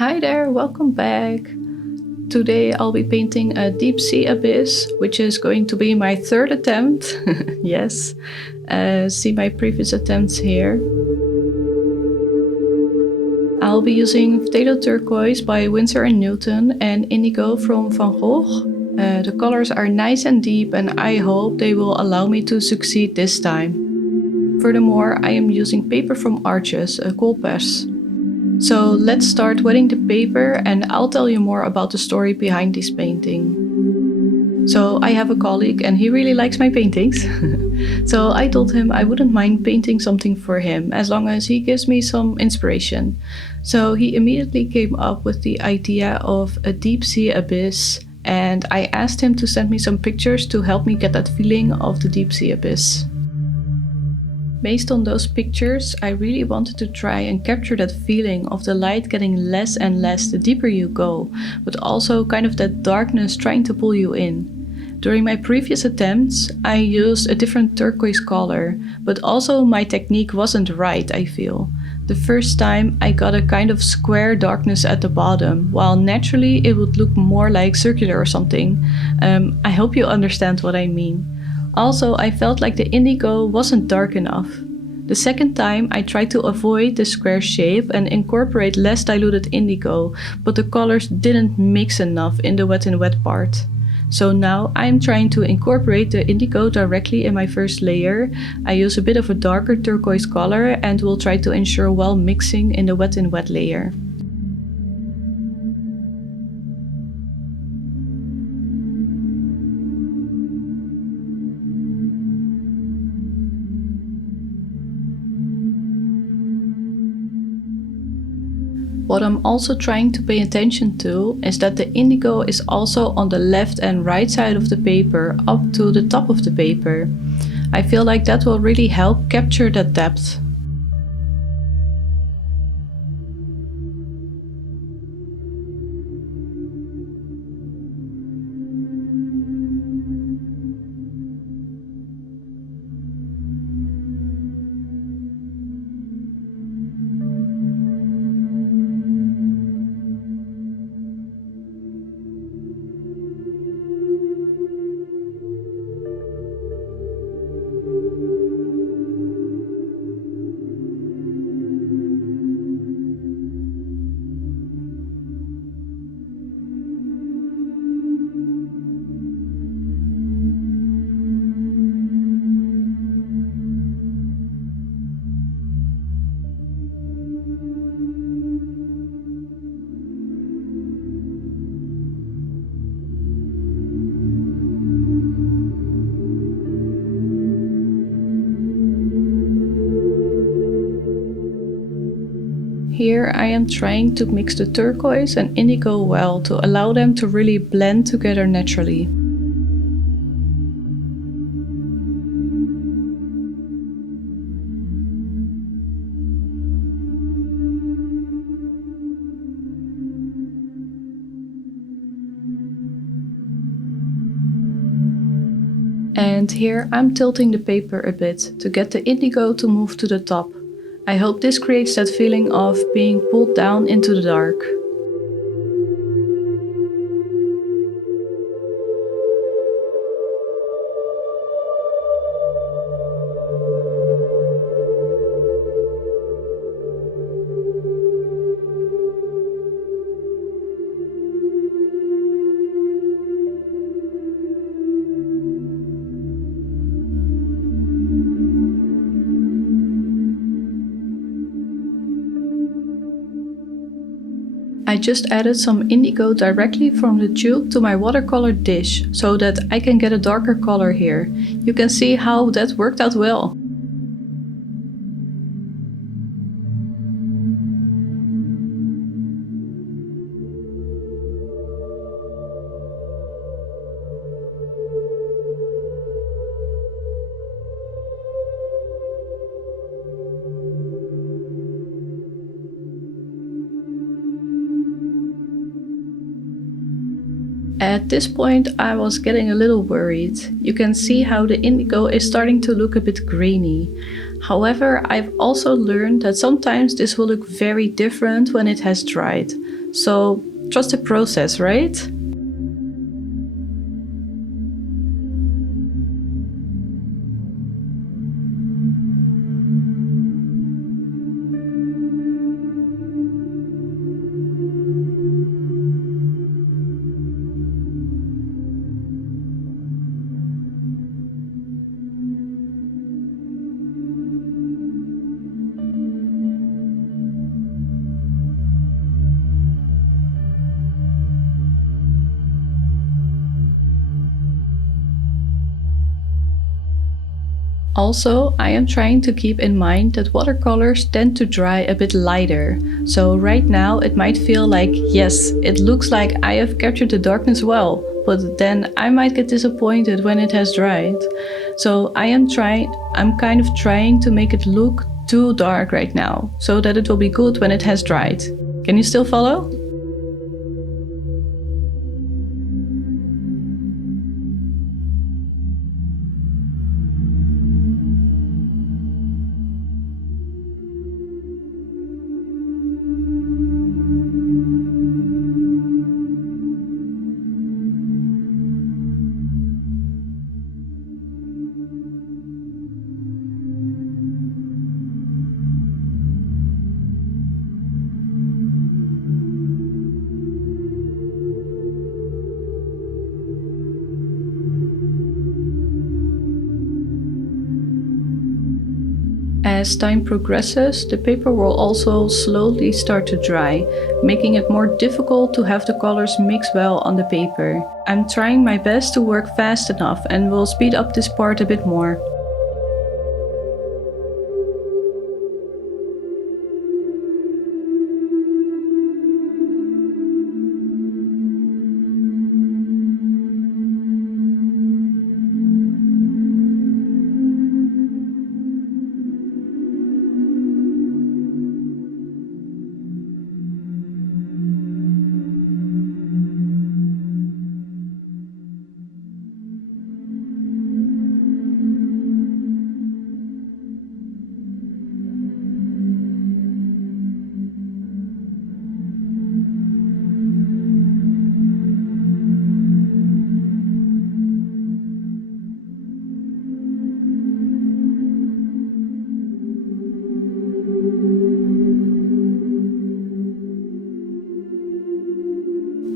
Hi there, welcome back. Today I'll be painting a deep sea abyss, which is going to be my third attempt. Yes, see my previous attempts here. I'll be using Phthalo Turquoise by Winsor and Newton and Indigo from Van Gogh. The colors are nice and deep and I hope they will allow me to succeed this time. Furthermore, I am using paper from Arches, a cold press. So let's start wetting the paper and I'll tell you more about the story behind this painting. So I have a colleague and he really likes my paintings. So I told him I wouldn't mind painting something for him as long as he gives me some inspiration. So he immediately came up with the idea of a deep sea abyss, and I asked him to send me some pictures to help me get that feeling of the deep sea abyss. Based on those pictures, I really wanted to try and capture that feeling of the light getting less and less the deeper you go, but also kind of that darkness trying to pull you in. During my previous attempts, I used a different turquoise color, but also my technique wasn't right, I feel. The first time I got a kind of square darkness at the bottom, while naturally it would look more like circular or something. I hope you understand what I mean. Also, I felt like the indigo wasn't dark enough. The second time I tried to avoid the square shape and incorporate less diluted indigo, but the colors didn't mix enough in the wet and wet part. So now I'm trying to incorporate the indigo directly in my first layer. I use a bit of a darker turquoise color and will try to ensure well mixing in the wet and wet layer. What I'm also trying to pay attention to is that the indigo is also on the left and right side of the paper up to the top of the paper. I feel like that will really help capture that depth. Here I am trying to mix the turquoise and indigo well to allow them to really blend together naturally. And here I'm tilting the paper a bit to get the indigo to move to the top. I hope this creates that feeling of being pulled down into the dark. I just added some indigo directly from the tube to my watercolor dish, so that I can get a darker color here. You can see how that worked out well. At this point I was getting a little worried. You can see how the indigo is starting to look a bit grainy. However, I've also learned that sometimes this will look very different when it has dried. So trust the process, right? Also, I am trying to keep in mind that watercolors tend to dry a bit lighter. So right now it might feel like, yes, it looks like I have captured the darkness well, but then I might get disappointed when it has dried. So I'm kind of trying to make it look too dark right now, so that it will be good when it has dried. Can you still follow? As time progresses, the paper will also slowly start to dry, making it more difficult to have the colors mix well on the paper. I'm trying my best to work fast enough and will speed up this part a bit more.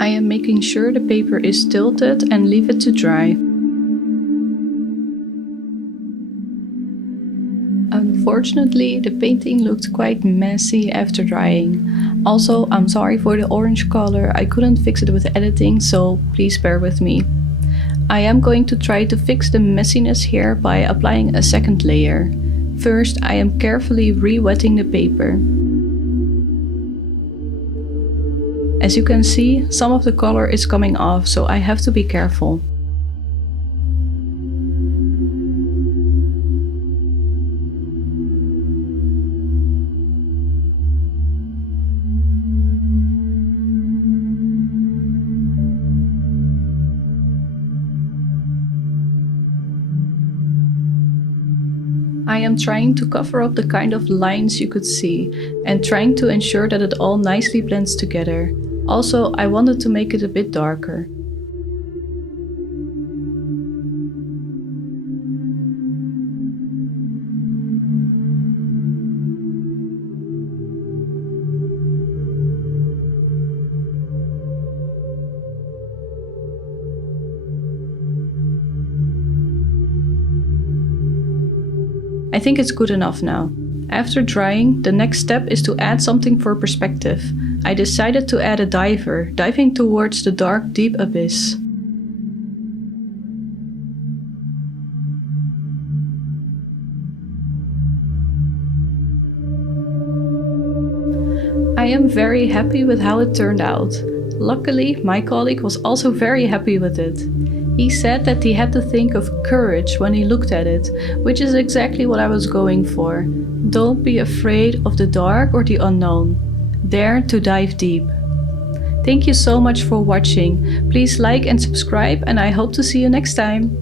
I am making sure the paper is tilted and leave it to dry. Unfortunately, the painting looked quite messy after drying. Also, I'm sorry for the orange color, I couldn't fix it with editing, so please bear with me. I am going to try to fix the messiness here by applying a second layer. First, I am carefully re-wetting the paper. As you can see, some of the color is coming off, so I have to be careful. I am trying to cover up the kind of lines you could see and trying to ensure that it all nicely blends together. Also, I wanted to make it a bit darker. I think it's good enough now. After drying, the next step is to add something for perspective. I decided to add a diver, diving towards the dark, deep abyss. I am very happy with how it turned out. Luckily, my colleague was also very happy with it. He said that he had to think of courage when he looked at it, which is exactly what I was going for. Don't be afraid of the dark or the unknown. Dare to dive deep. Thank you so much for watching. Please like and subscribe, and I hope to see you next time.